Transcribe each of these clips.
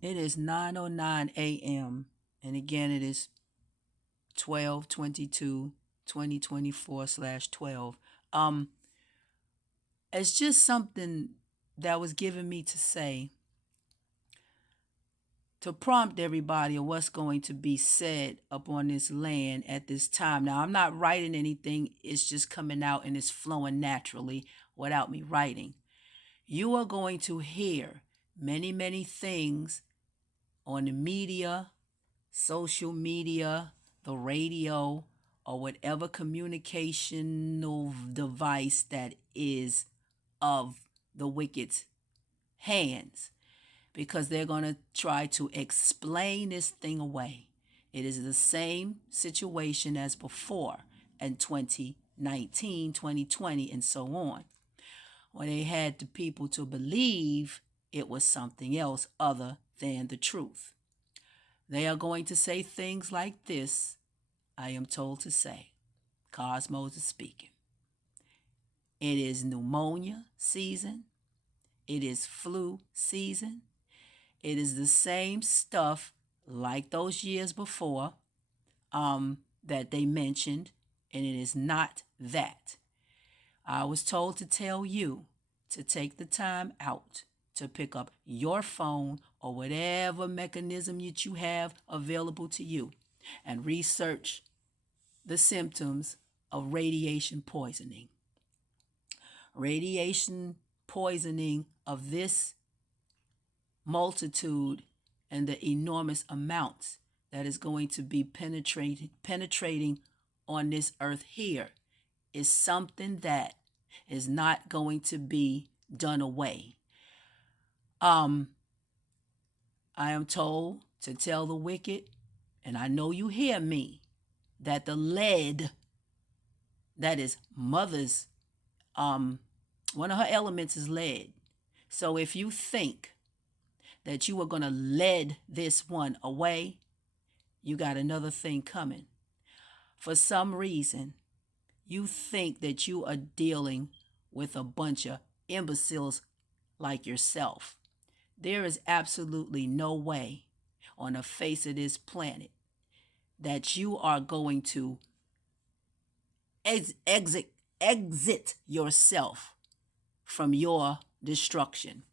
It is 9:09 a.m. and again it is 12/22/2024/12. Um it's just something that was given me to say to prompt everybody of what's going to be said upon this land at this time. Now, I'm not writing anything, it's just coming out and it's flowing naturally without me writing. You are going to hear many, many things on the media, social media, the radio, or whatever communicational device that is of the wicked's hands, because they're going to try to explain this thing away. It is the same situation as before in 2019, 2020, and so on, when they had the people to believe it was something else other than the truth. They are going to say things like this, I am told to say. Cosmos is speaking. It is pneumonia season. It is flu season. It is the same stuff like those years before that they mentioned, and it is not that. I was told to tell you to take the time out to pick up your phone or whatever mechanism that you have available to you and research the symptoms of radiation poisoning. Radiation poisoning of this multitude and the enormous amounts that is going to be penetrating on this earth here is something that is not going to be done away. I am told to tell the wicked, and I know you hear me, that the lead that is mother's, one of her elements is lead. So if you think that you are going to lead this one away, you got another thing coming. For some reason, you think that you are dealing with a bunch of imbeciles like yourself. There is absolutely no way on the face of this planet that you are going to exit yourself from your destruction.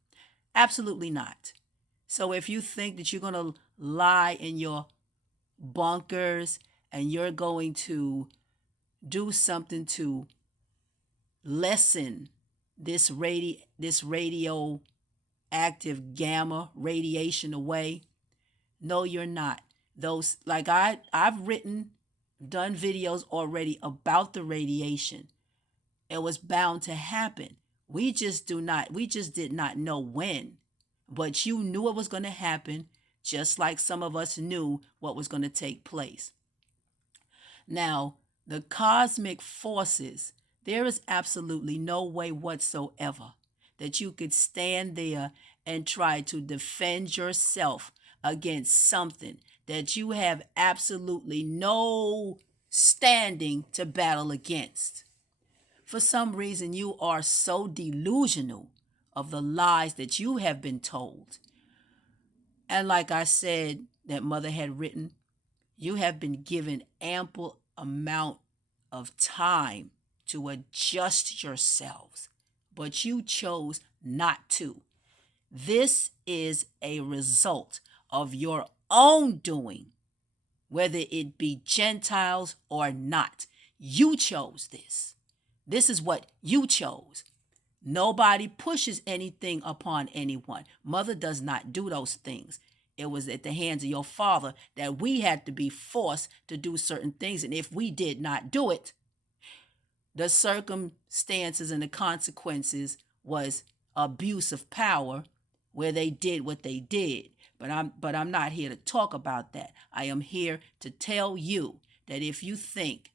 Absolutely not. So if you think that you're going to lie in your bunkers and you're going to do something to lessen this radioactive gamma radiation away, no, you're not. Those, like I've written, done videos already about the radiation. It was bound to happen. We just did not know when. But you knew it was going to happen, just like some of us knew what was going to take place. Now, the cosmic forces, there is absolutely no way whatsoever that you could stand there and try to defend yourself against something that you have absolutely no standing to battle against. For some reason, you are so delusional of the lies that you have been told. And like I said, that mother had written, you have been given ample amount of time to adjust yourselves, but you chose not to. This is a result of your own doing, whether it be Gentiles or not. You chose this. This is what you chose. Nobody pushes anything upon anyone. Mother does not do those things. It was at the hands of your father that we had to be forced to do certain things. And if we did not do it, the circumstances and the consequences was abuse of power, where they did what they did. But I'm not here to talk about that. I am here to tell you that if you think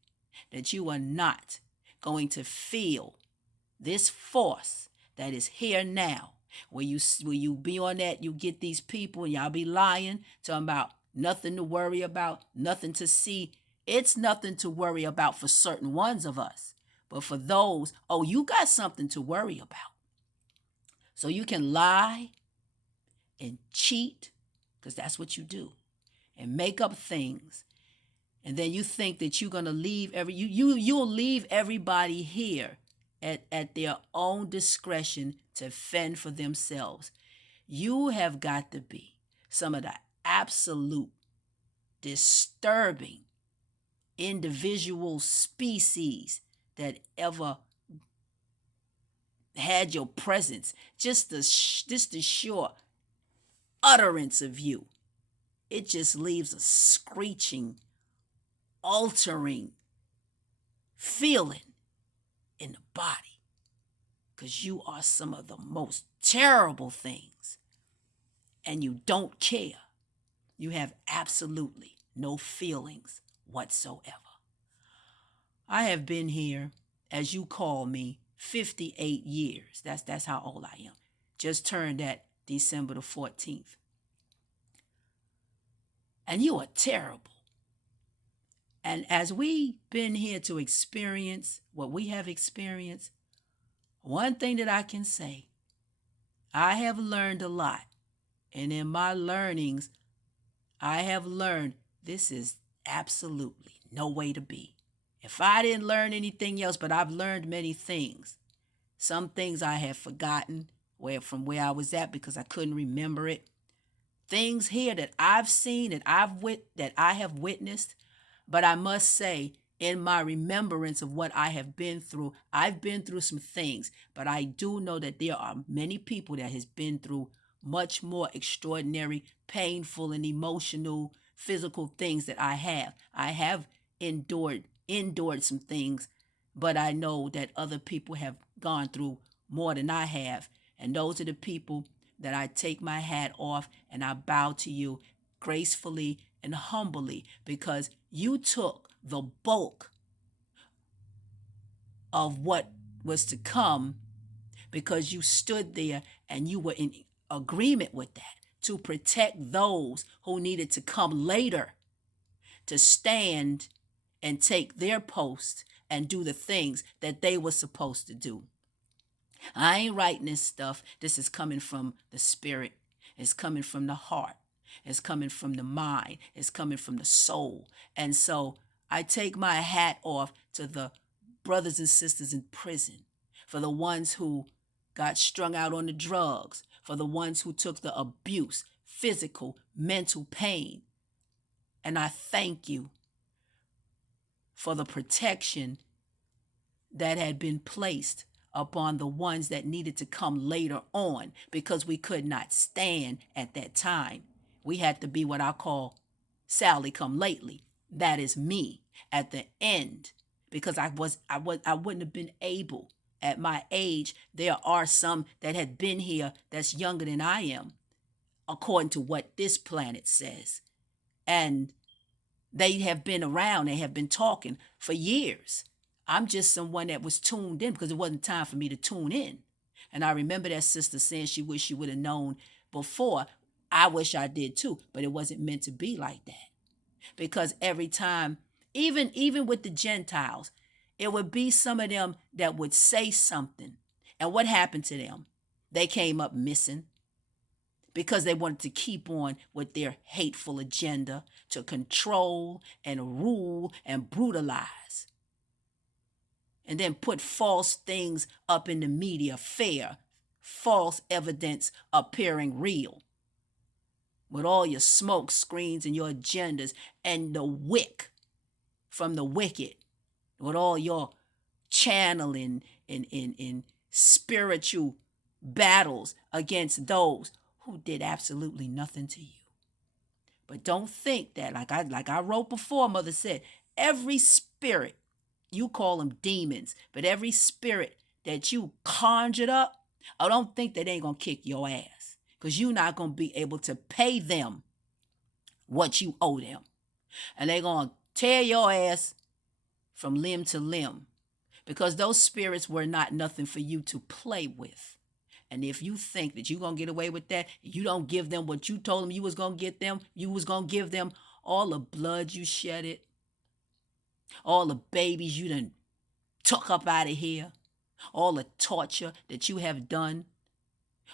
that you are not going to feel this force that is here now, where you be on that, you get these people and y'all be lying, talking about nothing to worry about, nothing to see. It's nothing to worry about for certain ones of us. But for those, oh, you got something to worry about. So you can lie and cheat because that's what you do, and make up things. And then you think that you're going to leave you'll leave everybody here at their own discretion to fend for themselves. You have got to be some of the absolute disturbing individual species that ever had your presence. Just the sheer utterance of you, it just leaves a screeching, altering feeling in the body, because you are some of the most terrible things, and you don't care. You have absolutely no feelings whatsoever. I have been here, as you call me, 58 years. That's how old I am. Just turned that December the 14th. And you are terrible. And as we've been here to experience what we have experienced, one thing that I can say, I have learned a lot. And in my learnings, I have learned this is absolutely no way to be. If I didn't learn anything else, but I've learned many things. Some things I have forgotten from where I was at because I couldn't remember it. Things here that I've seen, that I have witnessed. But I must say, in my remembrance of what I have been through, I've been through some things, but I do know that there are many people that has been through much more extraordinary, painful, and emotional, physical things that I have. I have endured some things, but I know that other people have gone through more than I have. And those are the people that I take my hat off and I bow to you gracefully and humbly, because you took the bulk of what was to come, because you stood there and you were in agreement with that to protect those who needed to come later to stand and take their post and do the things that they were supposed to do. I ain't writing this stuff. This is coming from the spirit. It's coming from the heart. It's coming from the mind. It's coming from the soul. And so I take my hat off to the brothers and sisters in prison, for the ones who got strung out on the drugs, for the ones who took the abuse, physical, mental pain. And I thank you for the protection that had been placed upon the ones that needed to come later on, because we could not stand at that time. We had to be what I call Sally come lately. That is me at the end, because I wouldn't have been able at my age. There are some that had been here that's younger than I am, according to what this planet says. And they have been around, they have been talking for years. I'm just someone that was tuned in because it wasn't time for me to tune in. And I remember that sister saying she wished she would have known before. I wish I did too, but it wasn't meant to be like that. Because every time, even with the Gentiles, it would be some of them that would say something. And what happened to them? They came up missing, because they wanted to keep on with their hateful agenda to control and rule and brutalize. And then put false things up in the media, false evidence appearing real, with all your smoke screens and your agendas and the wick from the wicked, with all your channeling in spiritual battles against those who did absolutely nothing to you. But don't think that, like I wrote before, Mother said, every spirit, you call them demons, but every spirit that you conjured up, I don't think that they ain't going to kick your ass, because you're not going to be able to pay them what you owe them. And they're going to tear your ass from limb to limb, because those spirits were not nothing for you to play with. And if you think that you're going to get away with that, you don't give them what you told them you was going to get them, you was going to give them all the blood you shedded, all the babies you done took up out of here, all the torture that you have done,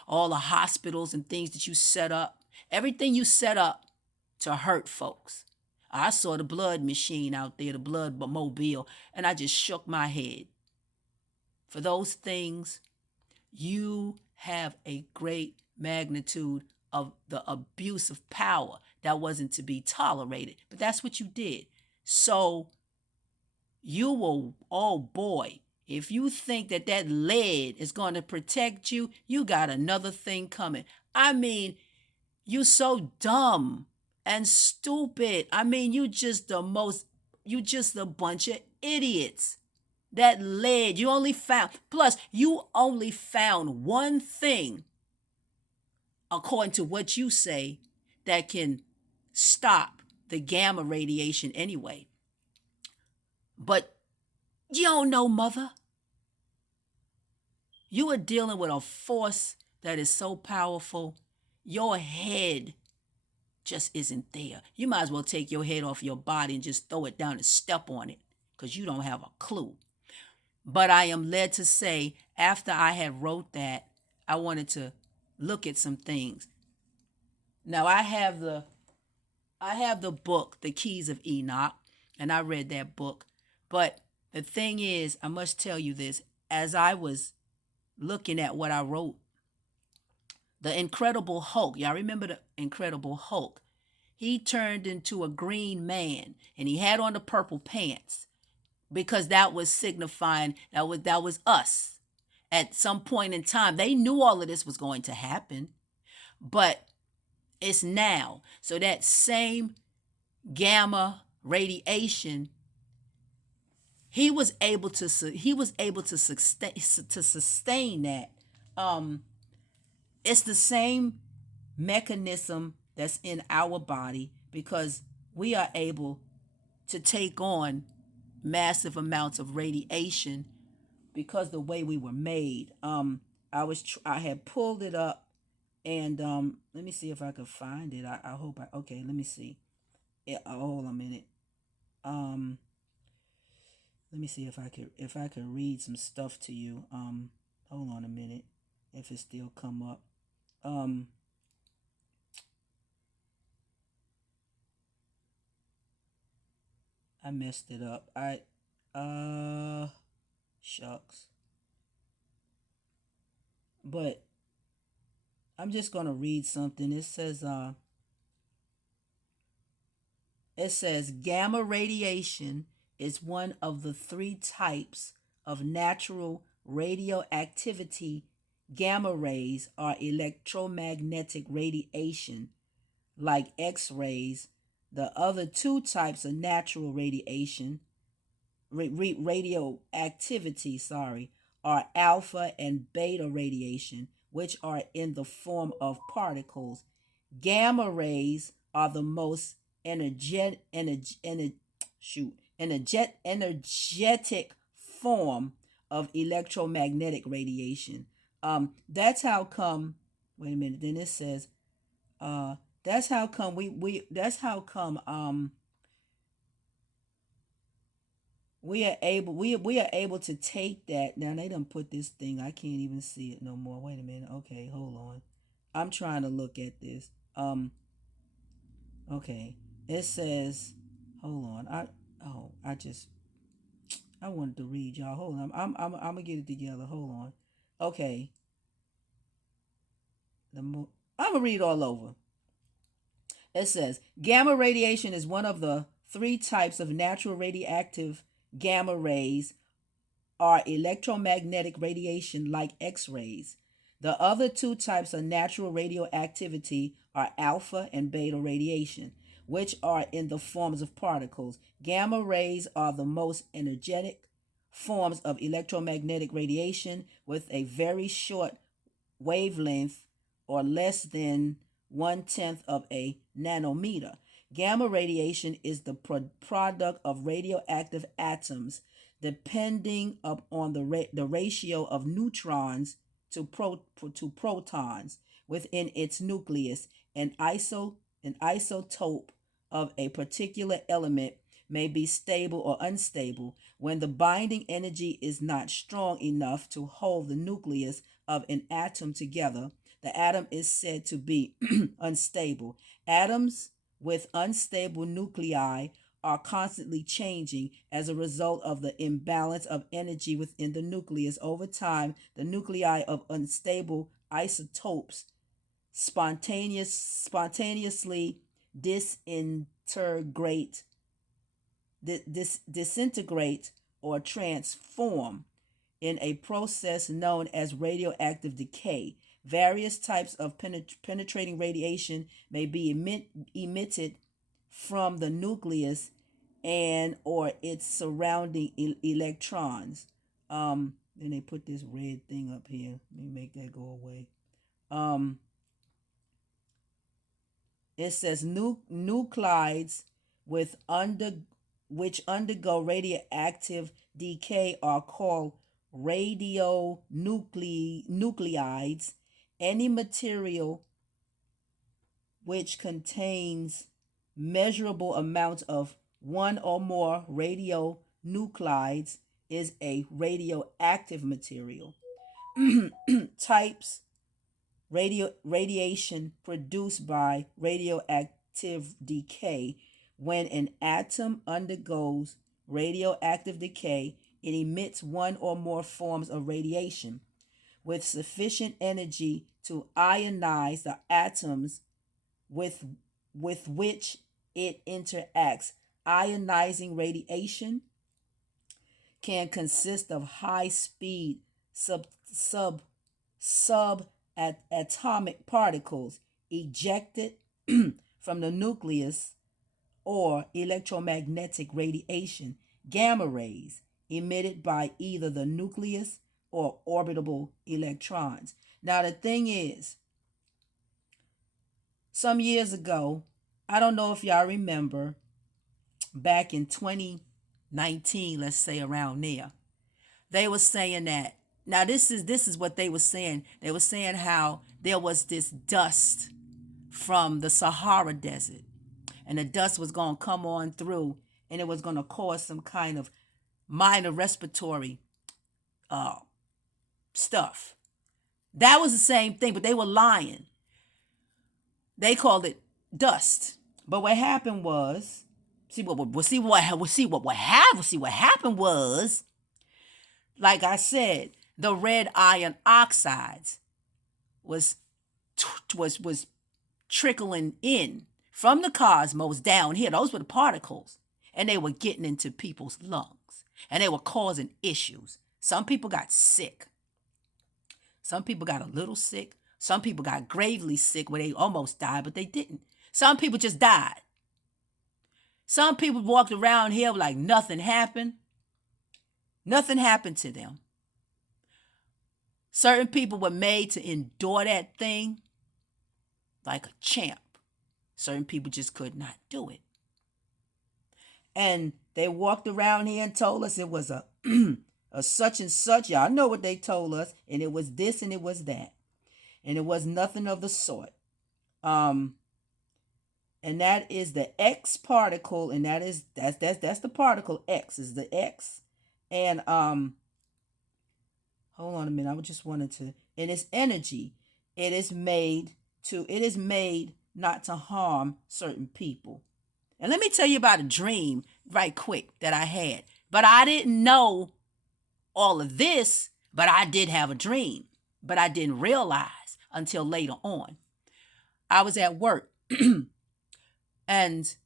all the hospitals and things that you set up, Everything you set up to hurt folks. I saw the blood machine out there, the blood mobile, and I just shook my head. For those things, you have a great magnitude of the abuse of power that wasn't to be tolerated. But that's what you did. So you will, oh boy, if you think that that lead is going to protect you, you got another thing coming. I mean, you so dumb and stupid. I mean, you just a bunch of idiots. That lead, you only found one thing, according to what you say, that can stop the gamma radiation anyway. But you don't know, mother. You are dealing with a force that is so powerful, your head just isn't there. You might as well take your head off your body and just throw it down and step on it, because you don't have a clue. But I am led to say, after I had wrote that, I wanted to look at some things. Now I have the book, The Keys of Enoch, and I read that book. But the thing is, I must tell you this, as I was looking at what I wrote, the Incredible Hulk, y'all remember the Incredible Hulk? He turned into a green man and he had on the purple pants, because that was signifying that was us. At some point in time, they knew all of this was going to happen, but it's now. So that same gamma radiation, he was able to sustain that. It's the same mechanism that's in our body, because we are able to take on massive amounts of radiation because the way we were made. I had pulled it up, and let me see if I could find it. I hope okay, let me see. Hold on a minute. Let me see if I could read some stuff to you. Hold on a minute, if it still come up. I messed it up. Shucks. But I'm just gonna read something. It says gamma radiation is one of the 3 types of natural radioactivity. Gamma rays are electromagnetic radiation, like X-rays. The other 2 types of natural radiation, radioactivity, are alpha and beta radiation, which are in the form of particles. Gamma rays are the most energetic form of electromagnetic radiation. That's how come. Wait a minute. Then it says, that's how come we are able to take that. Now they done put this thing. I can't even see it no more. Wait a minute. Okay, hold on. I'm trying to look at this. Okay. It says, hold on. I wanted to read y'all. Hold on. I'm gonna get it together. Hold on. Okay. I'm gonna read it all over. It says gamma radiation is one of the 3 types of natural radioactive. Gamma rays are electromagnetic radiation, like X-rays. The other 2 types of natural radioactivity are alpha and beta radiation, which are in the forms of particles. Gamma rays are the most energetic forms of electromagnetic radiation, with a very short wavelength, or less than 1/10 of a nanometer. Gamma radiation is the product of radioactive atoms, depending upon the ratio of neutrons to protons within its nucleus. An isotope of a particular element may be stable or unstable. When the binding energy is not strong enough to hold the nucleus of an atom together, The atom is said to be unstable. Atoms with unstable nuclei are constantly changing as a result of the imbalance of energy within the nucleus. Over time, the nuclei of unstable isotopes spontaneously disintegrate disintegrate or transform in a process known as radioactive decay. Various types of penetrating radiation may be emitted from the nucleus and or its surrounding electrons. Then they put this red thing up here. Let me make that go away. It says nuclides which undergo radioactive decay are called radionuclides. Any material which contains measurable amounts of one or more radionuclides is a radioactive material. Types radiation produced by radioactive decay. When an atom undergoes radioactive decay, it emits one or more forms of radiation with sufficient energy to ionize the atoms with which it interacts. Ionizing radiation can consist of high speed subatomic particles ejected from the nucleus or electromagnetic radiation, gamma rays emitted by either the nucleus or orbital electrons. Now, the thing is, some years ago, I don't know if y'all remember, back in 2019, let's say around there, they were saying that, now this is what they were saying. They were saying how there was this dust from the Sahara Desert, and the dust was going to come on through, and it was going to cause some kind of minor respiratory stuff. That was the same thing, but they were lying. They called it dust. But what happened was, what happened was, like I said, the red iron oxides was trickling in from the cosmos down here. Those were the particles, and they were getting into people's lungs, and they were causing issues. Some people got sick. Some people got a little sick. Some people got gravely sick where they almost died, but they didn't. Some people just died. Some people walked around here like nothing happened. Nothing happened to them. Certain people were made to endure that thing like a champ. Certain people just could not do it. And they walked around here and told us it was a such and such. Y'all know what they told us. And it was this and it was that. And it was nothing of the sort. And that is the X particle, and that's the particle X is the X. And hold on a minute, I just wanted to, and its energy, it is made not to harm certain people. And let me tell you about a dream right quick that I had. But I didn't know all of this, but I did have a dream. But I didn't realize until later on. I was at work. And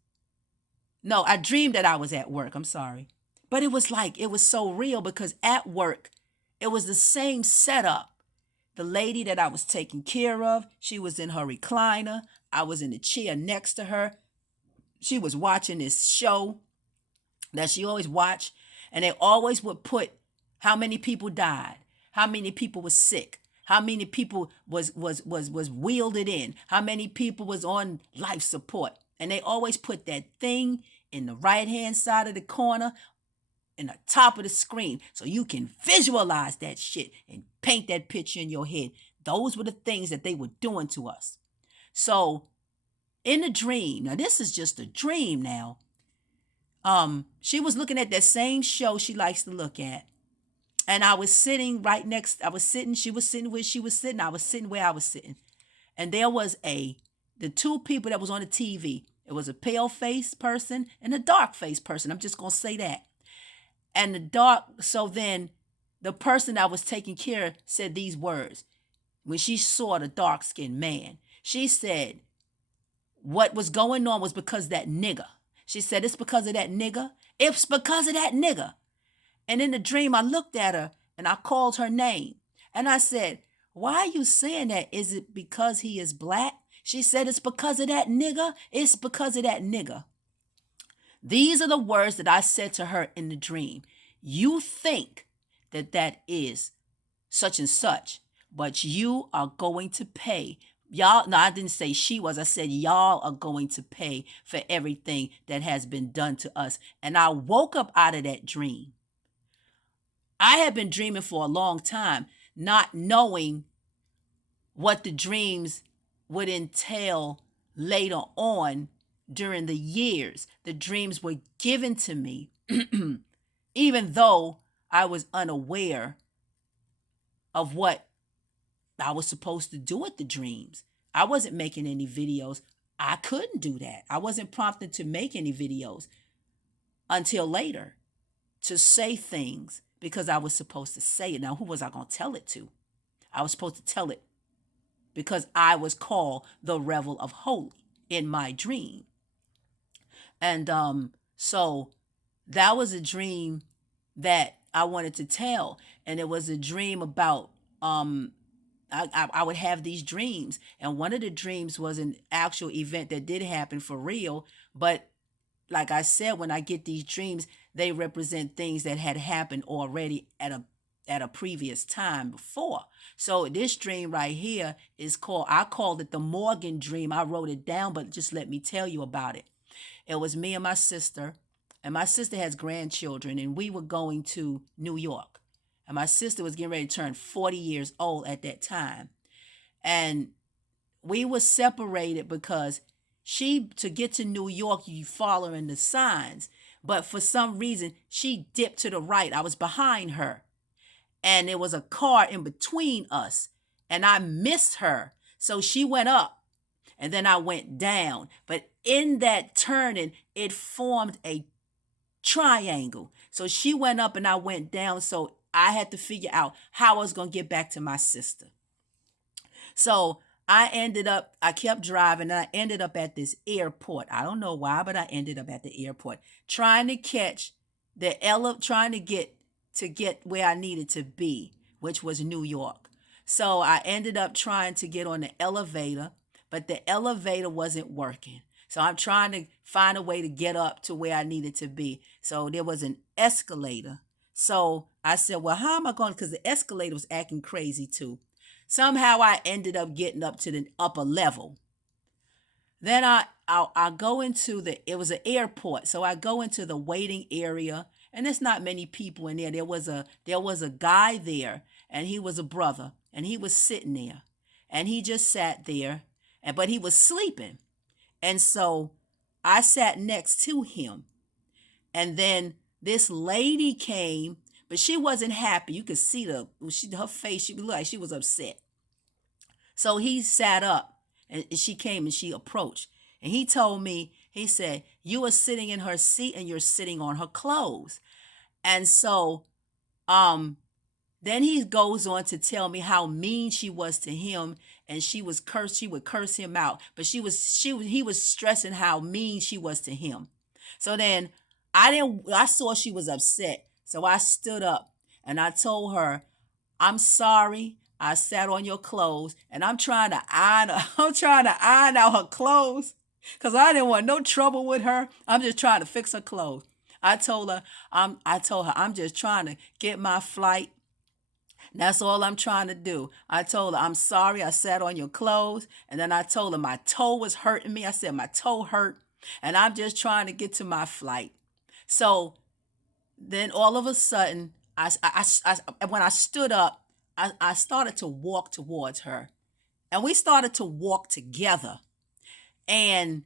no, I dreamed that I was at work. I'm sorry. But it was so real because at work, it was the same setup. The lady that I was taking care of, she was in her recliner. I was in the chair next to her. She was watching this show that she always watched. And they always would put how many people died, how many people were sick, how many people was wheeled in, how many people was on life support. And they always put that thing in the right-hand side of the corner in the top of the screen so you can visualize that shit and paint that picture in your head. Those were the things that they were doing to us. So in the dream, now this is just a dream now, she was looking at that same show she likes to look at. And I was sitting right next, I was sitting, she was sitting where she was sitting, I was sitting where I was sitting. And there was the two people that was on the TV. It was a pale faced person and a dark faced person. I'm just going to say that. And so then the person I was taking care of said these words. When she saw the dark skinned man, she said, what was going on was because that nigger. She said, it's because of that nigger. It's because of that nigger. And in the dream, I looked at her and I called her name. And I said, why are you saying that? Is it because he is black? She said, it's because of that nigger. It's because of that nigger. These are the words that I said to her in the dream. You think that that is such and such, but you are going to pay. Y'all, no, I didn't say she was. I said y'all are going to pay for everything that has been done to us. And I woke up out of that dream. I had been dreaming for a long time, not knowing what the dreams would entail later on during the years. The dreams were given to me, even though I was unaware of what I was supposed to do with the dreams. I wasn't making any videos. I couldn't do that. I wasn't prompted to make any videos until later to say things because I was supposed to say it. Now, who was I going to tell it to? I was supposed to tell it because I was called the Revel of Holy in my dream. And so that was a dream that I wanted to tell. And it was a dream about, I would have these dreams. And one of the dreams was an actual event that did happen for real. But like I said, when I get these dreams, they represent things that had happened already at a previous time before. So this dream right here is I called it the Morgan dream. I wrote it down, but just let me tell you about it. It was me and my sister, and my sister has grandchildren, and we were going to New York. And my sister was getting ready to turn 40 years old at that time. And we were separated because to get to New York, you following the signs. But for some reason, she dipped to the right. I was behind her. And there was a car in between us. And I missed her. So she went up. And then I went down. But in that turning, it formed a triangle. So she went up and I went down. So I had to figure out how I was going to get back to my sister. So I kept driving and I ended up at this airport. I don't know why, but I ended up at the airport trying to catch trying to get where I needed to be, which was New York. So I ended up trying to get on the elevator, but the elevator wasn't working. So I'm trying to find a way to get up to where I needed to be. So there was an escalator. So I said, well, how am I going? Because the escalator was acting crazy too. Somehow I ended up getting up to the upper level. Then I go into it was an airport. So I go into the waiting area and there's not many people in there. There was a guy there and he was a brother and he was sitting there and he just sat there, but he was sleeping. And so I sat next to him. And then this lady came, but she wasn't happy. You could see her face. She looked like she was upset. So he sat up and she came and she approached. And he told me, he said, you are sitting in her seat and you're sitting on her clothes. And so then he goes on to tell me how mean she was to him and she would curse him out. But he was stressing how mean she was to him. So then I saw she was upset. So I stood up and I told her, I'm sorry. I sat on your clothes and I'm trying to iron out her clothes because I didn't want no trouble with her. I'm just trying to fix her clothes. I told her I'm just trying to get my flight. That's all I'm trying to do. I told her, I'm sorry I sat on your clothes. And then I told her my toe was hurting me. I said my toe hurt and I'm just trying to get to my flight. So then all of a sudden, when I stood up, I started to walk towards her and we started to walk together and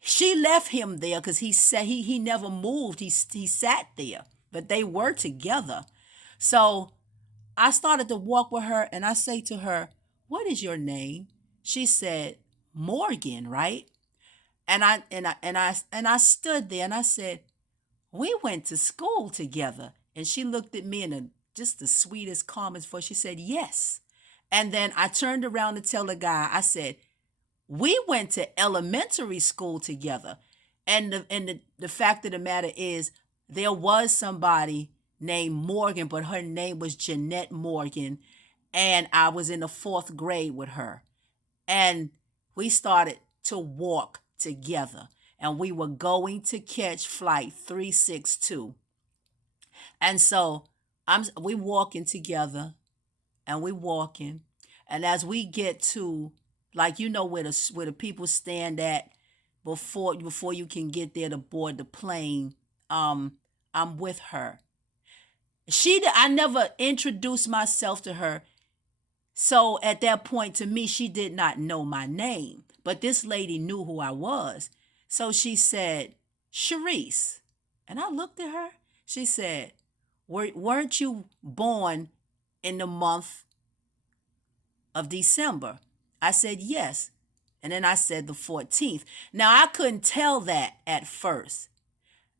she left him there because he said he never moved. He sat there, but they were together. So I started to walk with her and I say to her, "What is your name?" She said, "Morgan, right?" And I stood there and I said, "We went to school together." And she looked at me in just the sweetest, calmest voice. She said, "Yes." And then I turned around to tell the guy, I said, "We went to elementary school together." And the fact of the matter is, there was somebody named Morgan, but her name was Jeanette Morgan. And I was in the fourth grade with her. And we started to walk together. And we were going to catch flight 362. And so we walking together and we walking. And as we get to, like, where the people stand at before you can get there to board the plane, I'm with her. I never introduced myself to her. So at that point, to me, she did not know my name, but this lady knew who I was. So she said, "Sharice." And I looked at her. She said, "Weren't you born in the month of December?" I said, "Yes." And then I said the 14th. Now I couldn't tell that at first.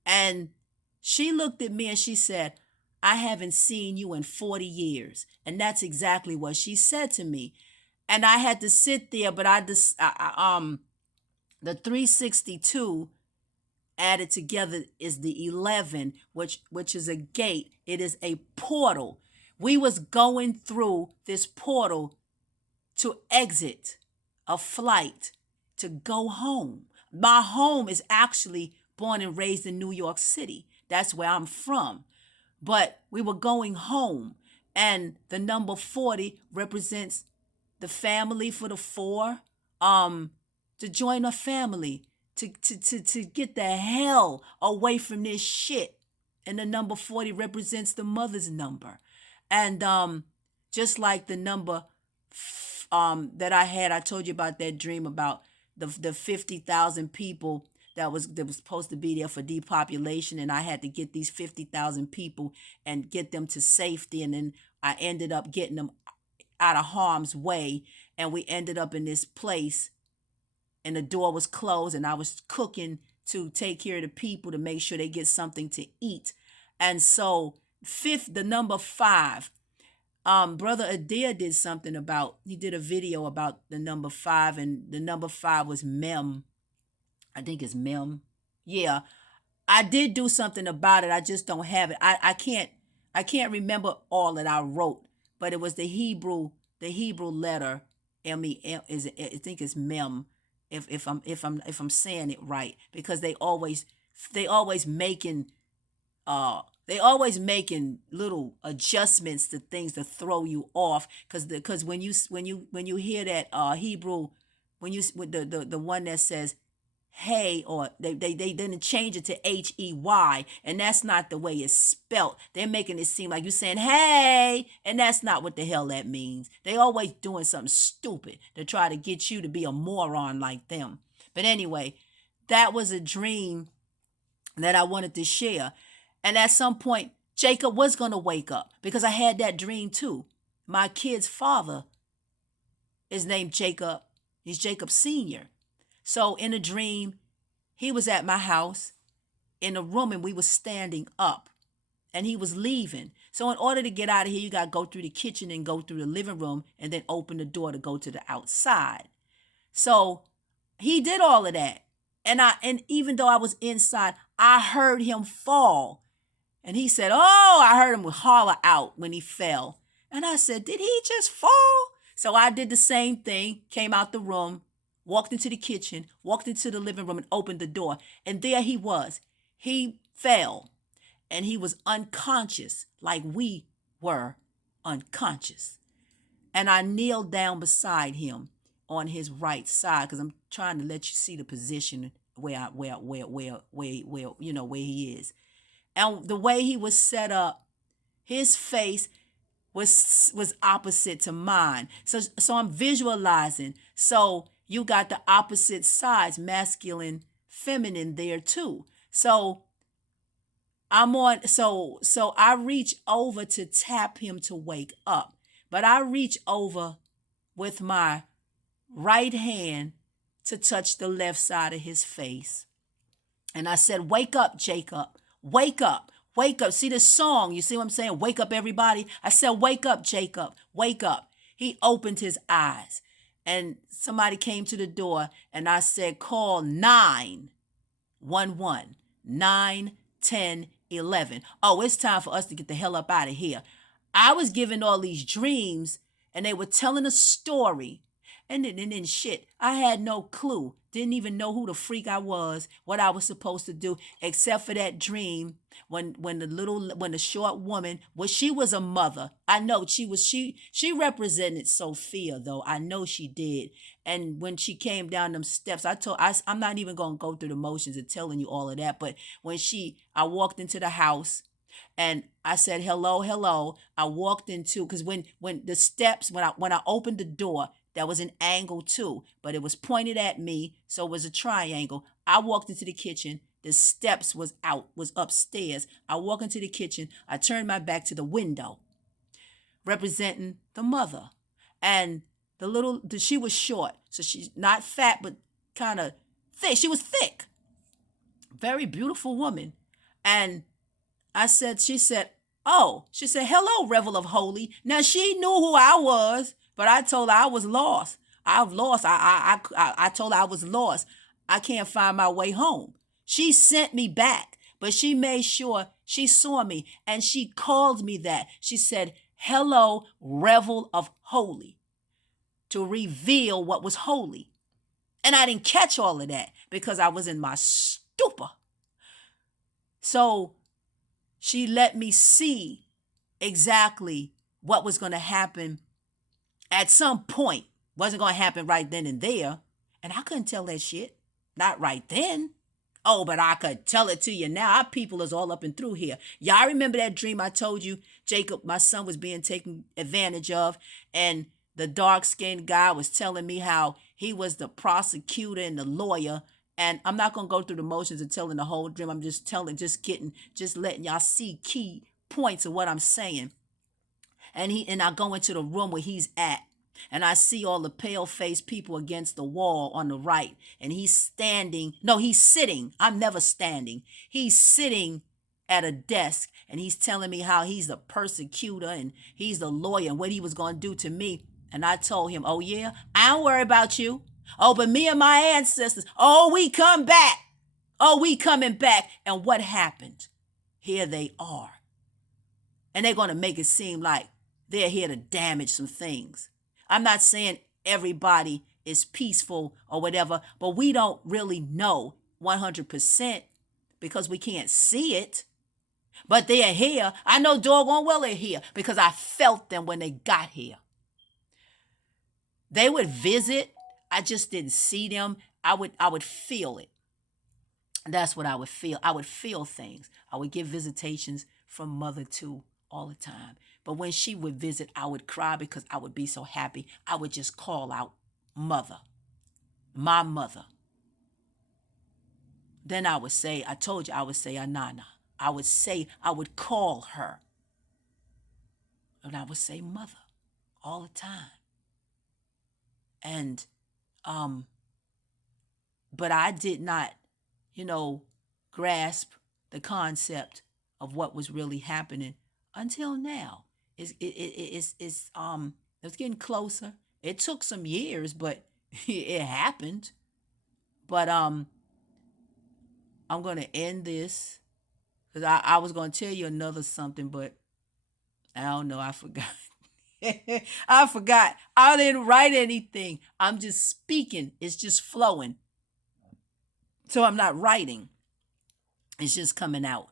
And she looked at me and she said, "I haven't seen you in 40 years." And that's exactly what she said to me. And I had to sit there, but the 362 added together is the 11, which is a gate. It is a portal. We was going through this portal to exit a flight to go home. My home is actually born and raised in New York City. That's where I'm from. But we were going home, and the number 40 represents the family for the four, to join a family, to get the hell away from this shit. And the number 40 represents the mother's number. And just like the number that I told you about that dream about the 50,000 people that was supposed to be there for depopulation, and I had to get these 50,000 people and get them to safety, and then I ended up getting them out of harm's way, and we ended up in this place, and the door was closed, and I was cooking to take care of the people to make sure they get something to eat. And so the number 5, Brother Adair did something about, he did a video about the number 5, and the number 5 was Mem. I think it's Mem. Yeah. I did do something about it. I just don't have it. I can't remember all that I wrote, but it was the Hebrew letter. M-E-M, I think it's Mem, if I'm saying it right, because they always making little adjustments to things to throw you off, because when you hear that Hebrew, when you with the one that says hey, or they didn't change it to Hey, and that's not the way it's spelt. They're making it seem like you're saying hey, and that's not what the hell that means. They always doing something stupid to try to get you to be a moron like them. But anyway, that was a dream that I wanted to share. And at some point, Jacob was going to wake up, because I had that dream too. My kid's father is named Jacob. He's Jacob Sr. So in a dream, he was at my house in a room, and we were standing up, and he was leaving. So in order to get out of here, you got to go through the kitchen and go through the living room and then open the door to go to the outside. So he did all of that. And even though I was inside, I heard him fall. And he said, "Oh," I heard him holler out when he fell. And I said, "Did he just fall?" So I did the same thing, came out the room, walked into the kitchen, walked into the living room, and opened the door. And there he was. He fell, and he was unconscious, like we were unconscious. And I kneeled down beside him on his right side, because I'm trying to let you see the position where he is. And the way he was set up, his face was opposite to mine. So I'm visualizing. So you got the opposite sides, masculine, feminine there too. So I'm on, so I reach over to tap him to wake up. But I reach over with my right hand to touch the left side of his face. And I said, "Wake up, Jacob. Wake up. Wake up." See this song? You see what I'm saying? Wake up, everybody. I said, "Wake up, Jacob. Wake up." He opened his eyes and somebody came to the door and I said, "Call 911, 9, 10, 11. Oh, it's time for us to get the hell up out of here." I was given all these dreams and they were telling a story. And then shit, I had no clue. Didn't even know who the freak I was, what I was supposed to do, except for that dream when the short woman, well, she was a mother. I know she represented Sophia though. I know she did. And when she came down them steps, I'm not even gonna go through the motions of telling you all of that. But I walked into the house and I said, "Hello, hello." I walked into, because when the steps, when I opened the door, that was an angle too, but it was pointed at me, so it was a triangle. I walked into the kitchen. The steps was upstairs. I walked into the kitchen. I turned my back to the window, representing the mother. And she was short, so she's not fat, but kind of thick. She was thick, very beautiful woman. And she said, "Oh," she said, "Hello, Revel of Holy." Now she knew who I was, but I told her I was lost. I've lost. I told her I was lost. I can't find my way home. She sent me back, but she made sure she saw me and she called me that. She said, "Hello, Revel of Holy," to reveal what was holy. And I didn't catch all of that because I was in my stupor. So she let me see exactly what was going to happen at some point. Wasn't going to happen right then and there. And I couldn't tell that shit. Not right then. Oh, but I could tell it to you now. Our people is all up and through here. Y'all remember that dream I told you? Jacob, my son, was being taken advantage of. And the dark-skinned guy was telling me how he was the prosecutor and the lawyer. And I'm not going to go through the motions of telling the whole dream. I'm just letting y'all see key points of what I'm saying. And I go into the room where he's at. And I see all the pale-faced people against the wall on the right. And he's sitting. I'm never standing. He's sitting at a desk. And he's telling me how he's the persecutor and he's the lawyer and what he was going to do to me. And I told him, "Oh, yeah, I don't worry about you. Oh, but me and my ancestors, oh, we come back. Oh, we coming back." And what happened? Here they are. And they're going to make it seem like they're here to damage some things. I'm not saying everybody is peaceful or whatever, but we don't really know 100% because we can't see it. But they're here. I know doggone well they're here because I felt them when they got here. They would visit. I just didn't see them. I would feel it. That's what I would feel. I would feel things. I would get visitations from Mother too all the time. But when she would visit, I would cry because I would be so happy. I would just call out Mother, my mother. Then I would say, I told you I would say Anana. I would call her. And I would say Mother all the time. And, but I did not, grasp the concept of what was really happening until now. It's getting closer. It took some years, but it happened. But I'm gonna end this because I was gonna tell you another something, but I don't know. I forgot. I forgot. I didn't write anything. I'm just speaking. It's just flowing. So I'm not writing. It's just coming out.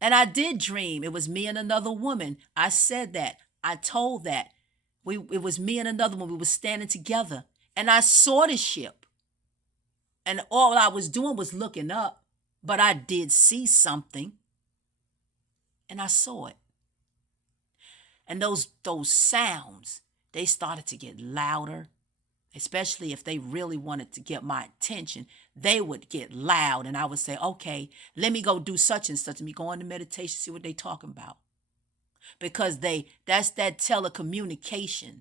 And I did dream. It was me and another woman. I said that. I told that. It was me and another one. We were standing together. And I saw the ship. And all I was doing was looking up. But I did see something. And I saw it. And those sounds, they started to get louder. especially if they really wanted to get my attention, they would get loud and I would say, okay, let me go do such and such. Let me go into meditation, see what they talking about. Because that's that telecommunication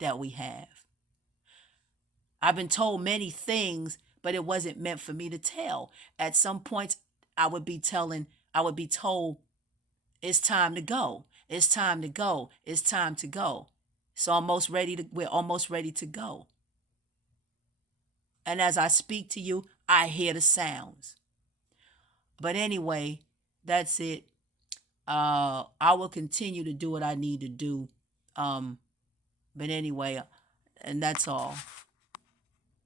that we have. I've been told many things, but it wasn't meant for me to tell. At some points, I would be told, it's time to go. It's time to go. It's time to go. We're almost ready to go. And as I speak to you, I hear the sounds. But anyway, that's it. I will continue to do what I need to do. But anyway, and that's all.